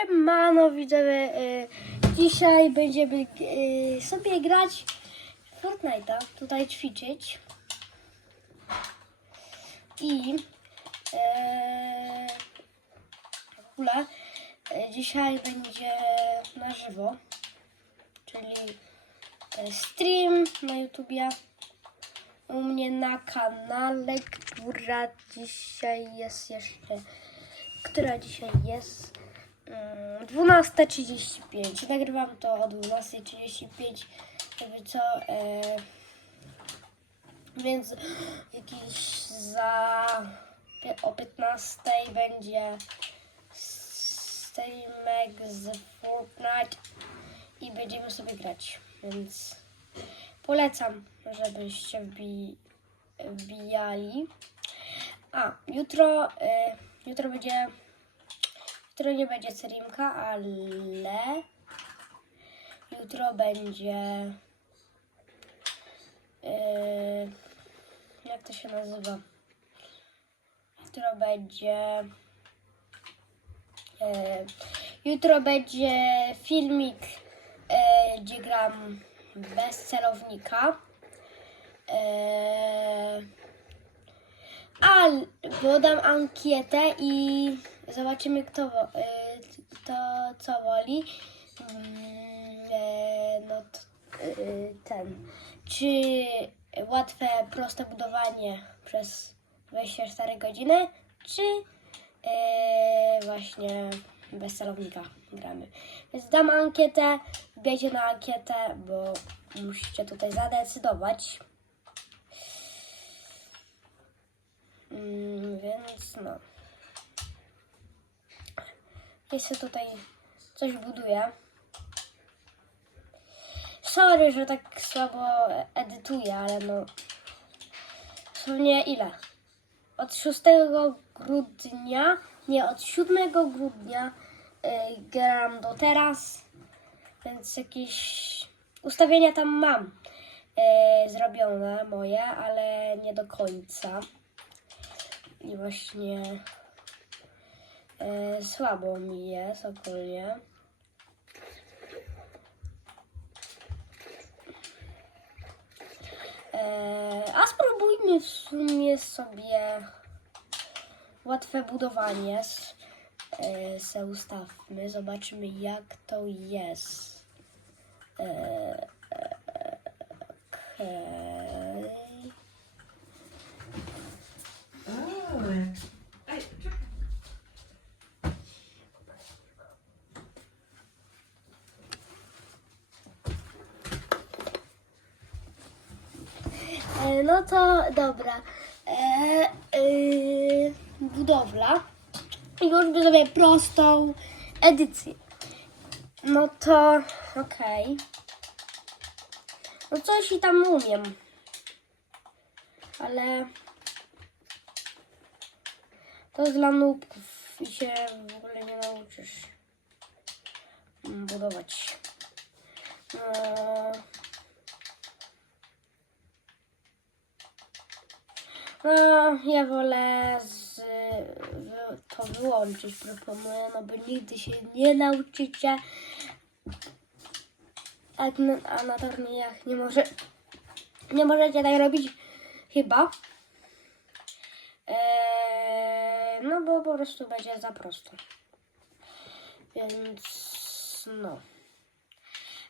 Siemano widzowie, y, dzisiaj będziemy y, sobie grać Fortnite'a, tutaj ćwiczyć. I e, w ogóle dzisiaj będzie na żywo, czyli stream na YouTubie u mnie na kanale, która dzisiaj jest jeszcze która dzisiaj jest 12.35. Nagrywam to o 12.35, żeby co, e, więc jakiś za o 15 będzie streamek z Fortnite i będziemy sobie grać, więc polecam, żebyście wbi, wbijali. A, jutro, e, jutro będzie, jutro nie będzie streamka, ale jutro będzie, e, jak to się nazywa? Jutro będzie, e, jutro będzie filmik, e, gdzie gram bez celownika. E, ale podam ankietę i zobaczymy kto y, to co woli. Mm, e, No t- y, ten. Czy łatwe, proste budowanie przez 24 godziny, czy e, właśnie bez celownika gramy. Więc dam ankietę, wbijcie na ankietę, bo musicie tutaj zadecydować. Mm, więc no. Jeszcze tutaj coś buduję. Sorry, że tak słabo edytuję, ale no. W sumie ile? Od 6 grudnia, nie, od 7 grudnia y, gram do teraz, więc jakieś ustawienia tam mam y, zrobione moje, ale nie do końca i właśnie e, słabo mi jest ogólnie. E, a spróbujmy w sumie sobie łatwe budowanie. E, se ustawmy, zobaczymy jak to jest. E, Okej. O, jak... Ej, czekaj. E, No to dobra. E, e, budowla. I już sobie prostą edycję. No to okej. No coś i tam umiem. Ale to jest dla nubków i się w ogóle nie nauczysz budować. No, No, ja wolę z, to wyłączyć, proponuję, no bo nigdy się nie nauczycie. A na, a na turniejach nie może, nie możecie tak robić, chyba. Eee, no bo po prostu będzie za prosto. Więc no.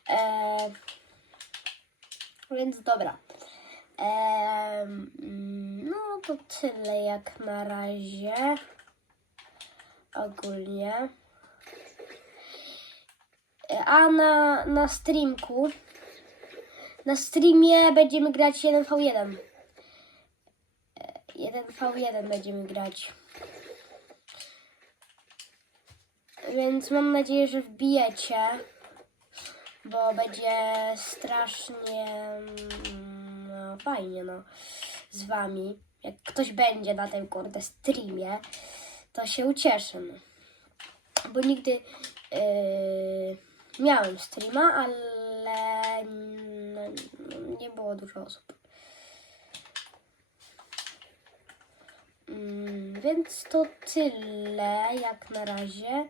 Eee, więc dobra. Em, mm, to tyle jak na razie. Ogólnie. A na, na streamku. Na streamie będziemy grać 1v1. E, 1v1 będziemy grać. Więc mam nadzieję, że wbijecie. Bo będzie strasznie mm, no, fajnie, no, z wami. Jak ktoś będzie na tym kurde streamie, to się ucieszę. No. Bo nigdy yy, miałem streama, ale no, nie było dużo osób. Mm, więc to tyle jak na razie.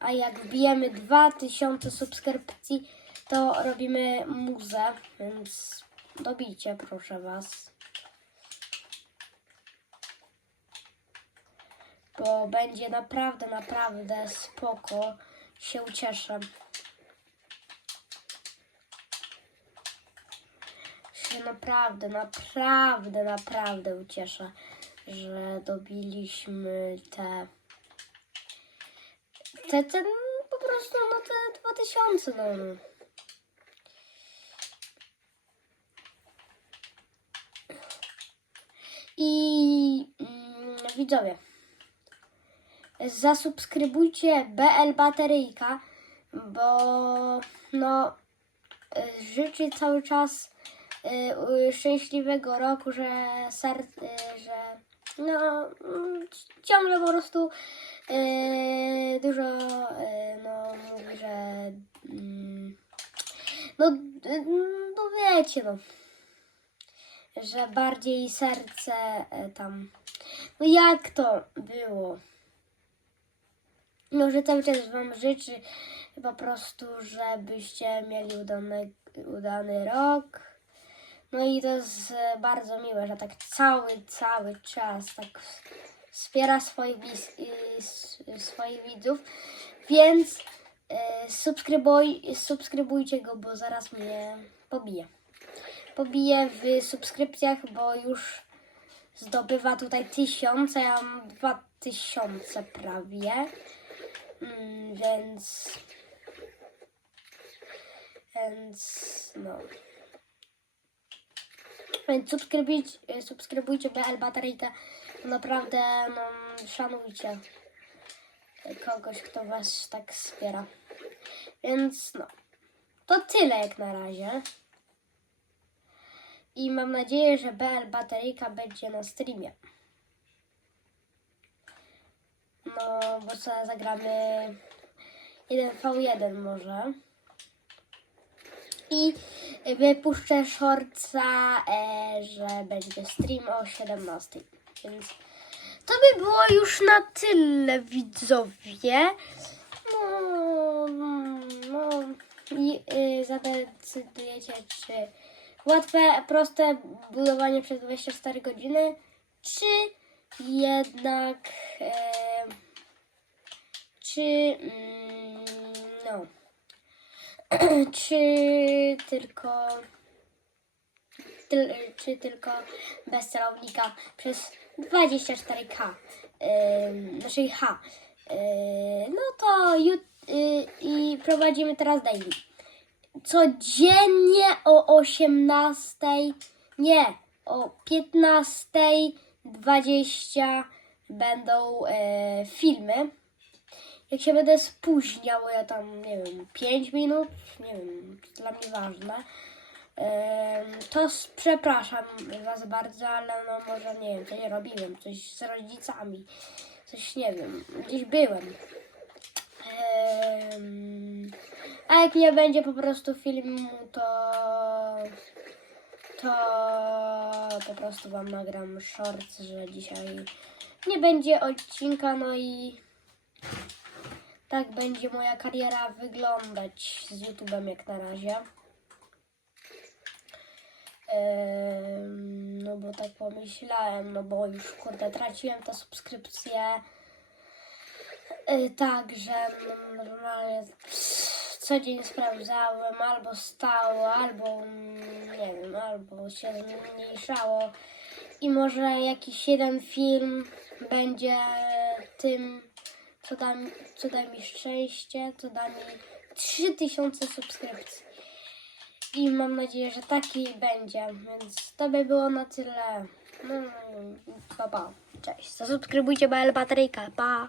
A jak wbijemy 2000 subskrypcji, to robimy muzę, więc dobijcie proszę was. Bo będzie naprawdę, naprawdę spoko. Się ucieszę. Się naprawdę, naprawdę, naprawdę ucieszę, że dobiliśmy te te, te no, po prostu no te 2000 no. I mm, widzowie, zasubskrybujcie BL Bateryjka, bo no y, życzę cały czas y, szczęśliwego roku, że ser, y, że no mm, ciągle po prostu dużo no mówi, że mm, no, no wiecie no że bardziej serce tam. No jak to było? No, że cały czas Wam życzy po prostu, żebyście mieli udany, udany rok. No i to jest e, bardzo miłe, że tak cały, cały czas tak wspiera swoich, wis- y, s- swoich widzów. Więc e, subskrybuj, subskrybujcie go, bo zaraz mnie pobije pobiję w subskrypcjach, bo już zdobywa tutaj tysiące, ja mam dwa tysiące prawie. Mm, więc. Więc no. Więc subskrybujcie, subskrybujcie BL Bateryjkę. bo Naprawdę no, szanujcie kogoś, kto was tak wspiera. Więc no. To tyle jak na razie. I mam nadzieję, że BL Bateryjka będzie na streamie. No, bo co zagramy 1v1 może. I wypuszczę shortsa, e, że będzie stream o 17. Więc to by było już na tyle, widzowie. No, no i y, zadecydujecie, czy łatwe, proste budowanie przez 24 godziny, czy jednak, e, czy, mm, no, czy tylko, tyl, czy tylko bez celownika przez 24K, e, naszej H. E, no to ju, y, i prowadzimy teraz daily codziennie o 18, nie, o 15.20 będą e, filmy. Jak się będę spóźniał, ja tam, nie wiem, 5 minut, nie wiem, to dla mnie ważne, to przepraszam Was bardzo, ale no może, nie wiem, coś robiłem, coś z rodzicami, coś, nie wiem, gdzieś byłem. Em, a jak nie będzie po prostu filmu, to to po prostu wam nagram shorts, że dzisiaj nie będzie odcinka, no i tak będzie moja kariera wyglądać z YouTube'em jak na razie. No bo tak pomyślałem, no bo już kurde traciłem te subskrypcje. Y, Tak, że mm, normalnie co dzień sprawdzałem, albo stało, albo nie wiem, albo się zmniejszało. I może jakiś jeden film będzie tym, co da, mi- co da mi szczęście, co da mi 3000 subskrypcji. I mam nadzieję, że taki będzie, więc to by było na tyle. No, pa, pa. Cześć. Zasubskrybujcie BL Bateryjka. Pa.